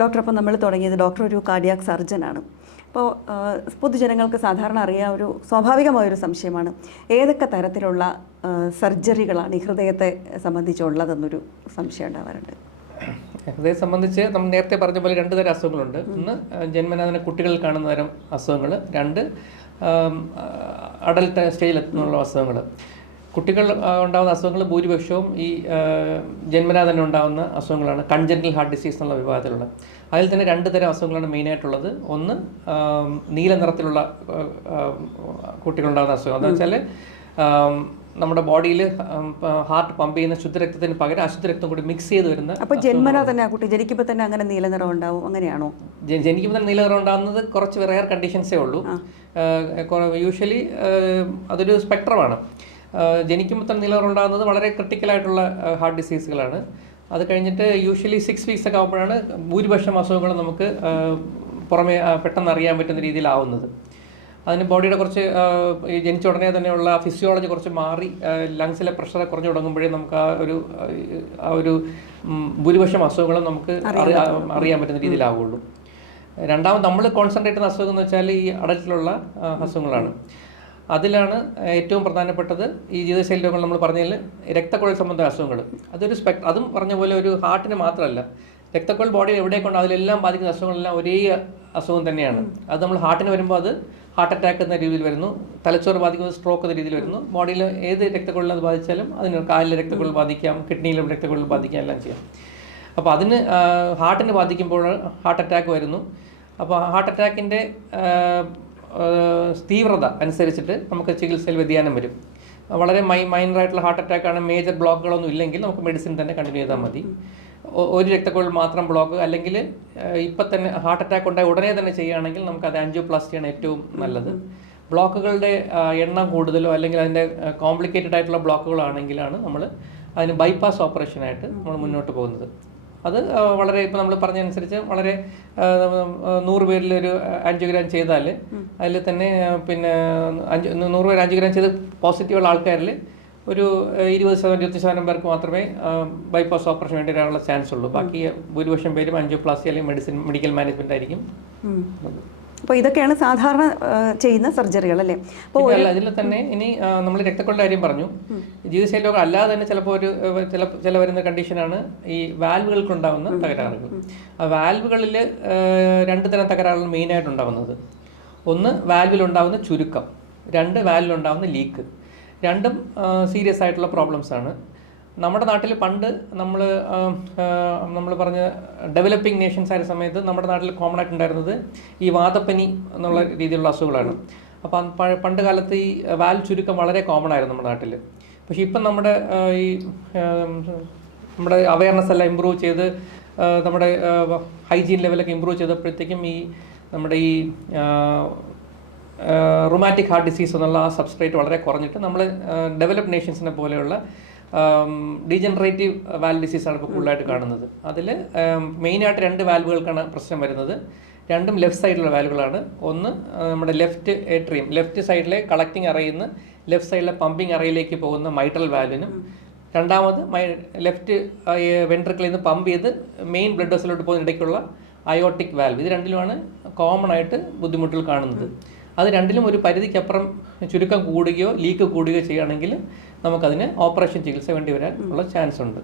Doctor, അപ്പോൾ നമ്മൾ തുടങ്ങിയത് ഡോക്ടർ ഒരു കാർഡിയാക് സർജനാണ്. അപ്പോൾ പൊതുജനങ്ങൾക്ക് സാധാരണ അറിയാൻ ഒരു സ്വാഭാവികമായൊരു സംശയമാണ്, ഏതൊക്കെ തരത്തിലുള്ള സർജറികളാണ് ഈ ഹൃദയത്തെ സംബന്ധിച്ചുള്ളതെന്നൊരു സംശയം ഉണ്ടാവാറുണ്ട്. ഹൃദയം സംബന്ധിച്ച് നമ്മൾ നേരത്തെ പറഞ്ഞ പോലെ 2 തരം അസുഖങ്ങളുണ്ട്. ഒന്ന് ജന്മനാ തന്നെ കുട്ടികളിൽ കാണുന്ന തരം അസുഖങ്ങൾ, 2 അഡൽട്ട് സ്റ്റേജിലെത്തുന്നുള്ള അസുഖങ്ങൾ. കുട്ടികൾ ഉണ്ടാകുന്ന അസുഖങ്ങൾ ഭൂരിപക്ഷവും ഈ ജന്മനാ തന്നെ ഉണ്ടാകുന്ന അസുഖങ്ങളാണ്, കൺജന്റൽ ഹാർട്ട് ഡിസീസ് എന്നുള്ള വിഭാഗത്തിലുള്ള. അതിൽ തന്നെ 2 തരം അസുഖങ്ങളാണ് മെയിനായിട്ടുള്ളത്. ഒന്ന് നീല നിറത്തിലുള്ള കുട്ടികളുണ്ടാകുന്ന അസുഖം എന്ന് വെച്ചാൽ നമ്മുടെ ബോഡിയിൽ ഹാർട്ട് പമ്പ് ചെയ്യുന്ന ശുദ്ധരക്തത്തിന് പകരം അശുദ്ധ രക്തം കൂടി മിക്സ് ചെയ്ത് വരുന്ന. അപ്പോൾ ജന്മനാ തന്നെ ആ കുട്ടി ജനിക്കുമ്പോൾ തന്നെ അങ്ങനെ നീല നിറം ഉണ്ടാവും, അങ്ങനെയാണോ? ജനിക്കുമ്പോൾ തന്നെ നീല നിറം ഉണ്ടാകുന്നത് കുറച്ച് റെയർ കണ്ടീഷൻസേ ഉള്ളൂ. യൂഷ്വലി അതൊരു സ്പെക്ട്രമാണ്. ജനിക്കുമ്പോൾ തന്നെ നീല നിറം ഉണ്ടാകുന്നത് വളരെ ക്രിട്ടിക്കലായിട്ടുള്ള ഹാർട്ട് ഡിസീസുകളാണ്. അത് കഴിഞ്ഞിട്ട് യൂഷ്വലി 6 വീക്സ് ഒക്കെ ആകുമ്പോഴാണ് ഭൂരിപക്ഷം അസുഖങ്ങളും നമുക്ക് പുറമേ പെട്ടെന്ന് അറിയാൻ പറ്റുന്ന രീതിയിലാവുന്നത്. അതിന് ബോഡിയുടെ കുറച്ച് ജനിച്ച ഉടനെ തന്നെയുള്ള ഫിസിയോളജി കുറച്ച് മാറി ലങ്സിലെ പ്രഷർ കുറഞ്ഞു തുടങ്ങുമ്പോഴേ നമുക്ക് ആ ഒരു ഭൂരിപക്ഷം അസുഖങ്ങളും നമുക്ക് അറിയാൻ പറ്റുന്ന രീതിയിലാവുള്ളൂ. രണ്ടാമത് നമ്മൾ കോൺസെൻട്രേറ്റ് ചെയ്യുന്ന അസുഖം എന്ന് വെച്ചാൽ ഈ അഡൽട്ടിലുള്ള അസുഖങ്ങളാണ്. അതിലാണ് ഏറ്റവും പ്രധാനപ്പെട്ടത് ഈ ജീവിതശൈലി രോഗങ്ങൾ. നമ്മൾ പറഞ്ഞതിൽ രക്തക്കുഴൽ സംബന്ധ അസുഖങ്ങൾ, അതൊരു അതും പറഞ്ഞ പോലെ ഒരു ഹാർട്ടിന് മാത്രമല്ല, രക്തക്കുഴൽ ബോഡിയിൽ എവിടെയൊക്കെ അതിലെല്ലാം ബാധിക്കുന്ന അസുഖങ്ങളെല്ലാം ഒരേ അസുഖം തന്നെയാണ്. അത് നമ്മൾ ഹാർട്ടിന് വരുമ്പോൾ അത് ഹാർട്ട് അറ്റാക്ക് എന്ന രീതിയിൽ വരുന്നു, തലച്ചോറ് ബാധിക്കുന്നത് സ്ട്രോക്ക് എന്ന രീതിയിൽ വരുന്നു. ബോഡിയിൽ ഏത് രക്തക്കുഴലിൽ അത് ബാധിച്ചാലും അതിന് കാലിലെ രക്തക്കുഴൽ ബാധിക്കാം, കിഡ്നിയിലും രക്തക്കുഴൽ ബാധിക്കാം, എല്ലാം ചെയ്യാം. അപ്പോൾ അതിന് ഹാർട്ടിന് ബാധിക്കുമ്പോൾ ഹാർട്ട് അറ്റാക്ക് വരുന്നു. അപ്പോൾ ഹാർട്ട് അറ്റാക്കിൻ്റെ തീവ്രത അനുസരിച്ചിട്ട് നമുക്ക് ചികിത്സയിൽ വ്യതിയാനം വരും. വളരെ മൈനറായിട്ടുള്ള ഹാർട്ട് അറ്റാക്കാണ്, മേജർ ബ്ലോക്കുകളൊന്നും ഇല്ലെങ്കിൽ നമുക്ക് മെഡിസിൻ തന്നെ കണ്ടിന്യൂ ചെയ്താൽ മതി. ഒരു രക്തക്കുഴൽ മാത്രം ബ്ലോക്ക് അല്ലെങ്കിൽ ഇപ്പം തന്നെ ഹാർട്ട് അറ്റാക്ക് ഉണ്ടായി ഉടനെ തന്നെ ചെയ്യുകയാണെങ്കിൽ നമുക്കത് ആൻജിയോപ്ലാസ്റ്റിയാണ് ഏറ്റവും നല്ലത്. ബ്ലോക്കുകളുടെ എണ്ണം കൂടുതലോ അല്ലെങ്കിൽ അതിൻ്റെ കോംപ്ലിക്കേറ്റഡ് ആയിട്ടുള്ള ബ്ലോക്കുകളാണെങ്കിലാണ് നമ്മൾ അതിന് ബൈപ്പാസ് ഓപ്പറേഷനായിട്ട് നമ്മൾ മുന്നോട്ട് പോകുന്നത്. അത് വളരെ ഇപ്പോൾ നമ്മൾ പറഞ്ഞതനുസരിച്ച് വളരെ 100 പേരിൽ ഒരു ആൻജിയോഗ്രാം ചെയ്താൽ അതിൽ തന്നെ പിന്നെ 100 പേര് ആൻജിയോഗ്രാം ചെയ്ത് പോസിറ്റീവുള്ള ആൾക്കാരിൽ ഒരു 20-25% പേർക്ക് മാത്രമേ ബൈപ്പാസ് ഓപ്പറേഷൻ വേണ്ടി വരാനുള്ള ചാൻസ് ഉള്ളൂ. ബാക്കി ഭൂരിപക്ഷം പേരും ആൻജിയോപ്ലാസ്റ്റി അല്ലെങ്കിൽ മെഡിക്കൽ മാനേജ്മെന്റ് ആയിരിക്കും. അപ്പോൾ ഇതൊക്കെയാണ് സാധാരണ ചെയ്യുന്ന സർജറികൾ അല്ലേ? അപ്പോൾ അതിൽ തന്നെ ഇനി നമ്മൾ രക്തക്കുഴലിൻ്റെ കാര്യം പറഞ്ഞു. ജീവിതശൈലി രോഗം അല്ലാതെ തന്നെ ചിലപ്പോൾ ചില വരുന്ന കണ്ടീഷനാണ് ഈ വാൽവുകൾക്കുണ്ടാകുന്ന തകരാറുകൾ. ആ വാൽവുകളിൽ 2 തരം തകരാറുകൾ മെയിനായിട്ടുണ്ടാകുന്നത്. ഒന്ന് വാൽവിലുണ്ടാകുന്ന ചുരുക്കം, 2 വാൽവിലുണ്ടാകുന്ന ലീക്ക്. രണ്ടും സീരിയസ് ആയിട്ടുള്ള പ്രോബ്ലംസ് ആണ്. നമ്മുടെ നാട്ടിൽ പണ്ട് നമ്മൾ പറഞ്ഞ ഡെവലപ്പിംഗ് നേഷൻസ് ആയ സമയത്ത് നമ്മുടെ നാട്ടിൽ കോമൺ ആയിട്ടുണ്ടായിരുന്നത് ഈ വാതപ്പനി എന്നുള്ള രീതിയിലുള്ള അസുഖങ്ങളാണ്. അപ്പം പണ്ട് കാലത്ത് ഈ വാൽ ചുരുക്കം വളരെ കോമൺ ആയിരുന്നു നമ്മുടെ നാട്ടിൽ. പക്ഷേ ഇപ്പം നമ്മുടെ അവയർനെസ് എല്ലാം ഇമ്പ്രൂവ് ചെയ്ത് നമ്മുടെ ഹൈജീൻ ലെവലൊക്കെ ഇമ്പ്രൂവ് ചെയ്തപ്പോഴത്തേക്കും നമ്മുടെ ഈ റുമാറ്റിക് ഹാർട്ട് ഡിസീസ് എന്നുള്ള ആ സബ്സ്ട്രേറ്റ് വളരെ കുറഞ്ഞിട്ട് നമ്മൾ ഡെവലപ്ഡ് നേഷൻസിനെ പോലെയുള്ള ഡീജനറേറ്റീവ് വാൽവ് ഡിസീസാണ് ഇപ്പോൾ കൂടുതലായിട്ട് കാണുന്നത്. അതിൽ മെയിനായിട്ട് 2 വാൽവുകൾക്കാണ് പ്രശ്നം വരുന്നത്. രണ്ടും ലെഫ്റ്റ് സൈഡിലുള്ള വാൽവുകളാണ്. ഒന്ന് നമ്മുടെ ലെഫ്റ്റ് ഏട്രിയം, ലെഫ്റ്റ് സൈഡിലെ കളക്റ്റിംഗ് അറയിൽ നിന്ന് ലെഫ്റ്റ് സൈഡിലെ പമ്പിങ് അറയിലേക്ക് പോകുന്ന മൈട്രൽ വാൽവിനും, രണ്ടാമത് ലെഫ്റ്റ് വെൻട്രിക്കിളിൽ നിന്ന് പമ്പ് ചെയ്ത് മെയിൻ ബ്ലഡ് വെസലിലോട്ട് പോകുന്ന ഇടയ്ക്കുള്ള അയോട്ടിക് വാൽവ്. ഇത് രണ്ടിലുമാണ് കോമൺ ആയിട്ട് ബുദ്ധിമുട്ടുകൾ കാണുന്നത്. അത് രണ്ടിലും ഒരു പരിധിക്കപ്പുറം ചുരുക്കം കൂടുകയോ ലീക്ക് കൂടുകയോ ചെയ്യുകയാണെങ്കിൽ നമുക്കതിന് ഓപ്പറേഷൻ ചികിത്സ വേണ്ടി വരാൻ ഉള്ള ചാൻസ് ഉണ്ട്.